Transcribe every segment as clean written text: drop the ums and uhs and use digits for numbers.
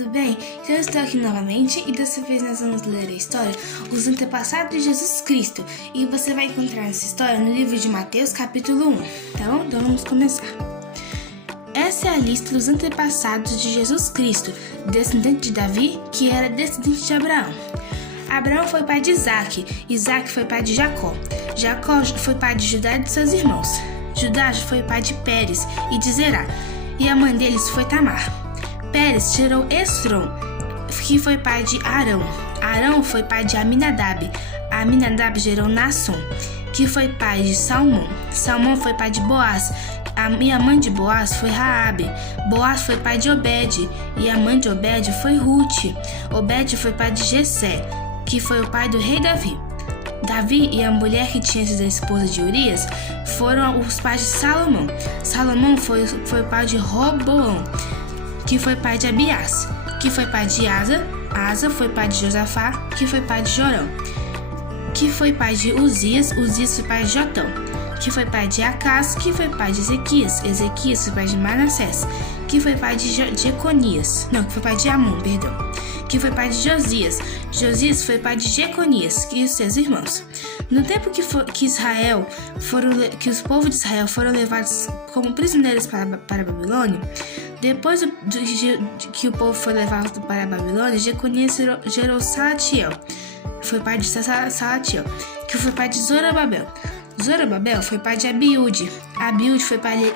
tudo bem? Eu estou aqui novamente e dessa vez nós vamos ler a história Os Antepassados de Jesus Cristo. E você vai encontrar essa história no livro de Mateus, capítulo 1, tá bom? Então vamos começar. Essa é a lista dos antepassados de Jesus Cristo, descendente de Davi, que era descendente de Abraão. Abraão foi pai de Isaque, Isaque foi pai de Jacó, Jacó foi pai de Judá e de seus irmãos, Judá foi pai de Pérez e de Zerá, e a mãe deles foi Tamar. Pérez gerou Esrom, que foi pai de Arão. Arão foi pai de Aminadab. Aminadab gerou Naasson, que foi pai de Salmão. Salmão foi pai de Boaz. E a mãe de Boaz foi Raabe. Boaz foi pai de Obed, e a mãe de Obed foi Rute. Obed foi pai de Jessé, que foi o pai do rei Davi. Davi e a mulher que tinha sido a esposa de Urias foram os pais de Salomão. Salomão foi pai de Roboão, que foi pai de Abiás, que foi pai de Asa. Asa foi pai de Josafá, que foi pai de Jorão, que foi pai de Uzias. Uzias foi pai de Jotão, que foi pai de Acás, que foi pai de Ezequias. Ezequias foi pai de Manassés, que foi pai de Jeconias. Não, que foi pai de Amon, perdão. Que foi pai de Josias. Josias foi pai de Jeconias e os seus irmãos. No tempo que os povos de Israel foram levados como prisioneiros para a Babilônia, depois que o povo foi levado para a Babilônia, Jeconias gerou Salatiel, foi pai de Salatiel, que foi pai de Zorobabel. Zorobabel foi pai de Abiúde. Abiúde foi pai de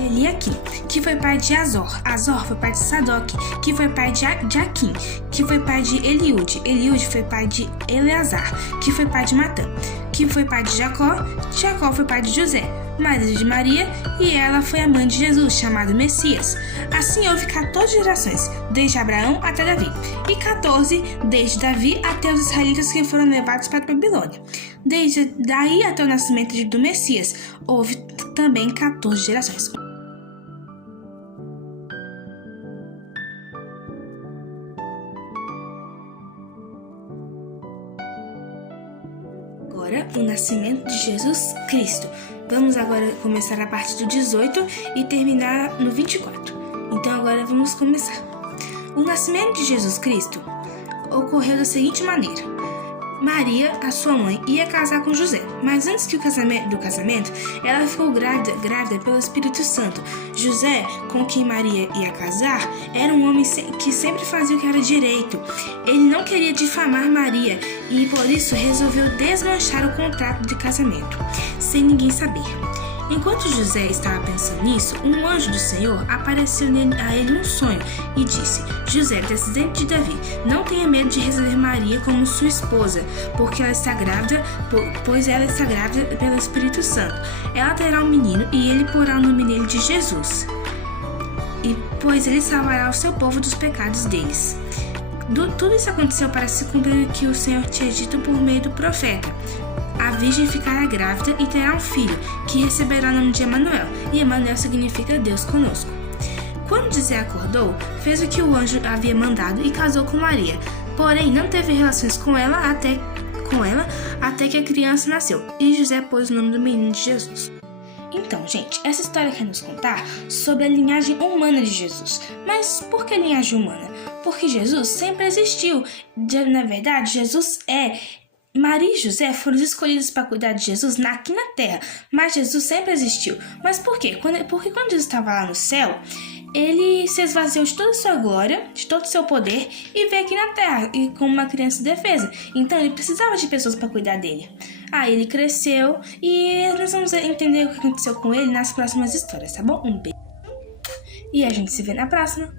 Eliaquim, que foi pai de Azor. Azor foi pai de Sadoc, que foi pai de Jaquim, que foi pai de Eliúde. Eliúde foi pai de Eleazar, que foi pai de Matã, que foi pai de Jacó. Jacó foi pai de José, marido de Maria, e ela foi a mãe de Jesus, chamado Messias. Assim houve 14 gerações, desde Abraão até Davi, e 14 desde Davi até os israelitas que foram levados para a Babilônia. Desde daí até o nascimento do Messias, houve também 14 gerações. Agora, o nascimento de Jesus Cristo. Vamos agora começar a partir do 18 e terminar no 24. Então agora vamos começar. O nascimento de Jesus Cristo ocorreu da seguinte maneira. Maria, a sua mãe, ia casar com José, mas antes do casamento, ela ficou grávida pelo Espírito Santo. José, com quem Maria ia casar, era um homem que sempre fazia o que era direito. Ele não queria difamar Maria e, por isso, resolveu desmanchar o contrato de casamento, sem ninguém saber. Enquanto José estava pensando nisso, um anjo do Senhor apareceu a ele um sonho e disse: José, descendente de Davi, não tenha medo de receber Maria como sua esposa, porque ela está grávida, pois ela está grávida pelo Espírito Santo. Ela terá um menino e ele porá o nome nele de Jesus, pois ele salvará o seu povo dos pecados deles. Tudo isso aconteceu para se cumprir o que o Senhor tinha dito por meio do profeta. A virgem ficará grávida e terá um filho, que receberá o nome de Emanuel, e Emanuel significa Deus conosco. Quando José acordou, fez o que o anjo havia mandado e casou com Maria, porém não teve relações com ela até que a criança nasceu, e José pôs o nome do menino de Jesus. Então, gente, essa história quer nos contar sobre a linhagem humana de Jesus. Mas por que linhagem humana? Porque Jesus sempre existiu. Na verdade, Maria e José foram escolhidos para cuidar de Jesus aqui na terra, mas Jesus sempre existiu. Mas por quê? Porque quando Jesus estava lá no céu, ele se esvaziou de toda a sua glória, de todo o seu poder e veio aqui na terra e como uma criança indefesa. Então ele precisava de pessoas para cuidar dele. Aí ele cresceu e nós vamos entender o que aconteceu com ele nas próximas histórias, tá bom? Um beijo e a gente se vê na próxima.